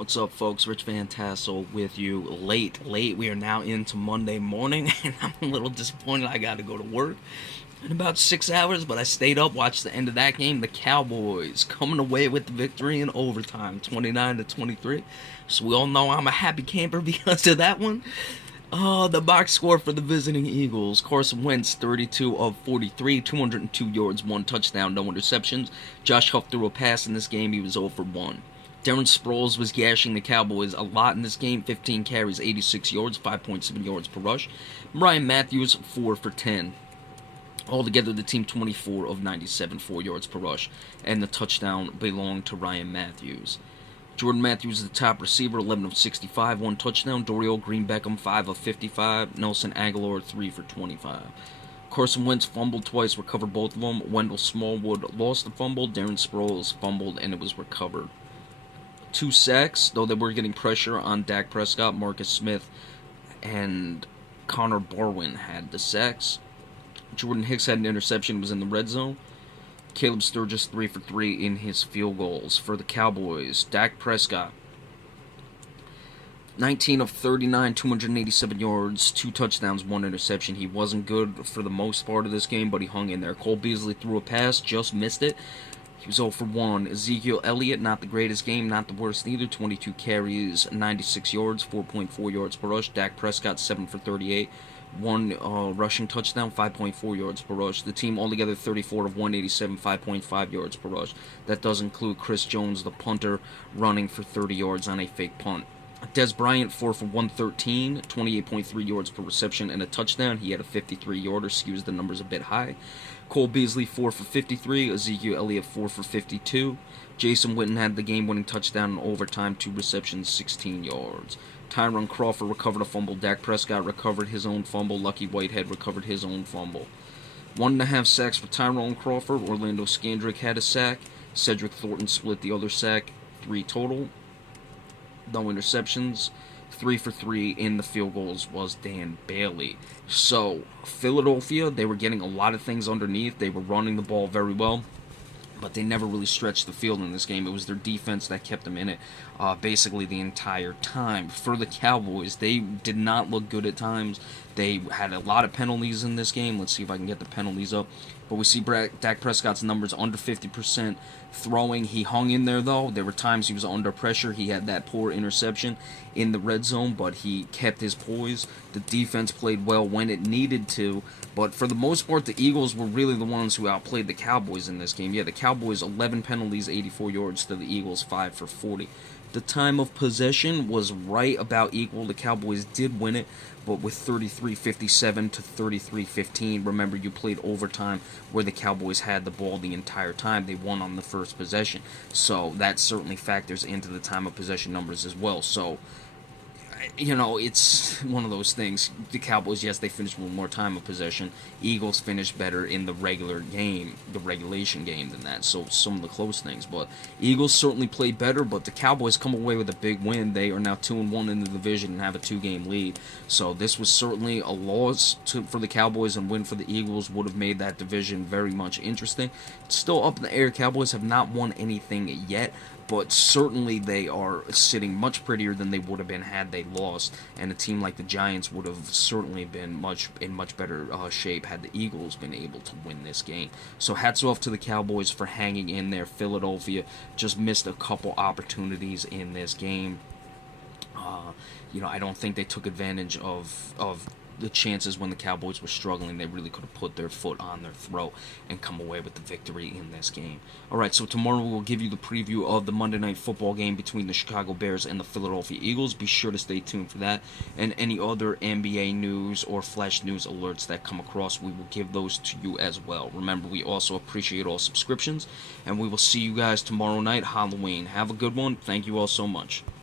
What's up, folks? Rich Van Tassel with you. Late. We are now into Monday morning, and I'm a little disappointed. I got to go to work in about 6 hours, but I stayed up, watched the end of that game. The Cowboys coming away with the victory in overtime, 29-23. So we all know I'm a happy camper because of that one. The box score for the visiting Eagles: Carson Wentz, 32 of 43, 202 yards, 1 touchdown, no interceptions. Josh Huff threw a pass in this game. He was 0 for 1. Darren Sproles was gashing the Cowboys a lot in this game. 15 carries, 86 yards, 5.7 yards per rush. Ryan Matthews, 4 for 10. Altogether, the team 24 of 97, 4 yards per rush. And the touchdown belonged to Ryan Matthews. Jordan Matthews, the top receiver, 11 of 65, 1 touchdown. Dorial Green-Beckham, 5 of 55. Nelson Aguilar, 3 for 25. Carson Wentz fumbled twice, recovered both of them. Wendell Smallwood lost the fumble. Darren Sproles fumbled, and it was recovered. 2 sacks, though they were getting pressure on Dak Prescott. Marcus Smith and Connor Barwin had the sacks. Jordan Hicks had an interception, was in the red zone. Caleb Sturgis 3 for 3 in his field goals. For the Cowboys, Dak Prescott, 19 of 39, 287 yards, 2 touchdowns, 1 interception. He wasn't good for the most part of this game, but he hung in there. Cole Beasley threw a pass, just missed it. He was 0 for 1. Ezekiel Elliott, not the greatest game, not the worst either. 22 carries, 96 yards, 4.4 yards per rush. Dak Prescott, 7 for 38. 1 rushing touchdown, 5.4 yards per rush. The team altogether 34 of 187, 5.5 yards per rush. That does include Chris Jones, the punter, running for 30 yards on a fake punt. Dez Bryant, 4 for 113, 28.3 yards per reception and a touchdown. He had a 53-yarder, skews the numbers a bit high. Cole Beasley, 4 for 53. Ezekiel Elliott, 4 for 52. Jason Witten had the game-winning touchdown in overtime, 2 receptions, 16 yards. Tyron Crawford recovered a fumble. Dak Prescott recovered his own fumble. Lucky Whitehead recovered his own fumble. 1.5 sacks for Tyrone Crawford. Orlando Scandrick had a sack. Cedric Thornton split the other sack. 3 total. No interceptions. 3 for 3 in the field goals was Dan Bailey. So, Philadelphia, they were getting a lot of things underneath. They were running the ball very well, but they never really stretched the field in this game. It was their defense that kept them in it basically the entire time. For the Cowboys, they did not look good at times. They had a lot of penalties in this game. Let's see if I can get the penalties up. But we see Dak Prescott's numbers under 50% throwing. He hung in there, though. There were times he was under pressure. He had that poor interception in the red zone, but he kept his poise. The defense played well when it needed to. But for the most part, the Eagles were really the ones who outplayed the Cowboys in this game. Yeah, the Cowboys, 11 penalties, 84 yards to the Eagles, 5 for 40. The time of possession was right about equal. The Cowboys did win it, but with 33-57 to 33-15. Remember, you played overtime where the Cowboys had the ball the entire time. They won on the first possession. So that certainly factors into the time of possession numbers as well. So, you know, it's one of those things. The Cowboys, yes, they finished with more time of possession. Eagles finished better in the regular game, the regulation game, than that. So some of the close things. But Eagles certainly played better, but the Cowboys come away with a big win. They are now 2-1 in the division and have a 2-game lead. So this was certainly a loss for the Cowboys, and win for the Eagles would have made that division very much interesting. It's still up in the air. Cowboys have not won anything yet, but certainly they are sitting much prettier than they would have been had they lost, and a team like the Giants would have certainly been in much better shape had the Eagles been able to win this game. So hats off to the Cowboys for hanging in there. Philadelphia just missed a couple opportunities in this game. I don't think they took advantage of the chances when the Cowboys were struggling. They really could have put their foot on their throat and come away with the victory in this game. Alright, so tomorrow we'll give you the preview of the Monday Night Football game between the Chicago Bears and the Philadelphia Eagles. Be sure to stay tuned for that. And any other NBA news or flash news alerts that come across, we will give those to you as well. Remember, we also appreciate all subscriptions, and we will see you guys tomorrow night, Halloween. Have a good one. Thank you all so much.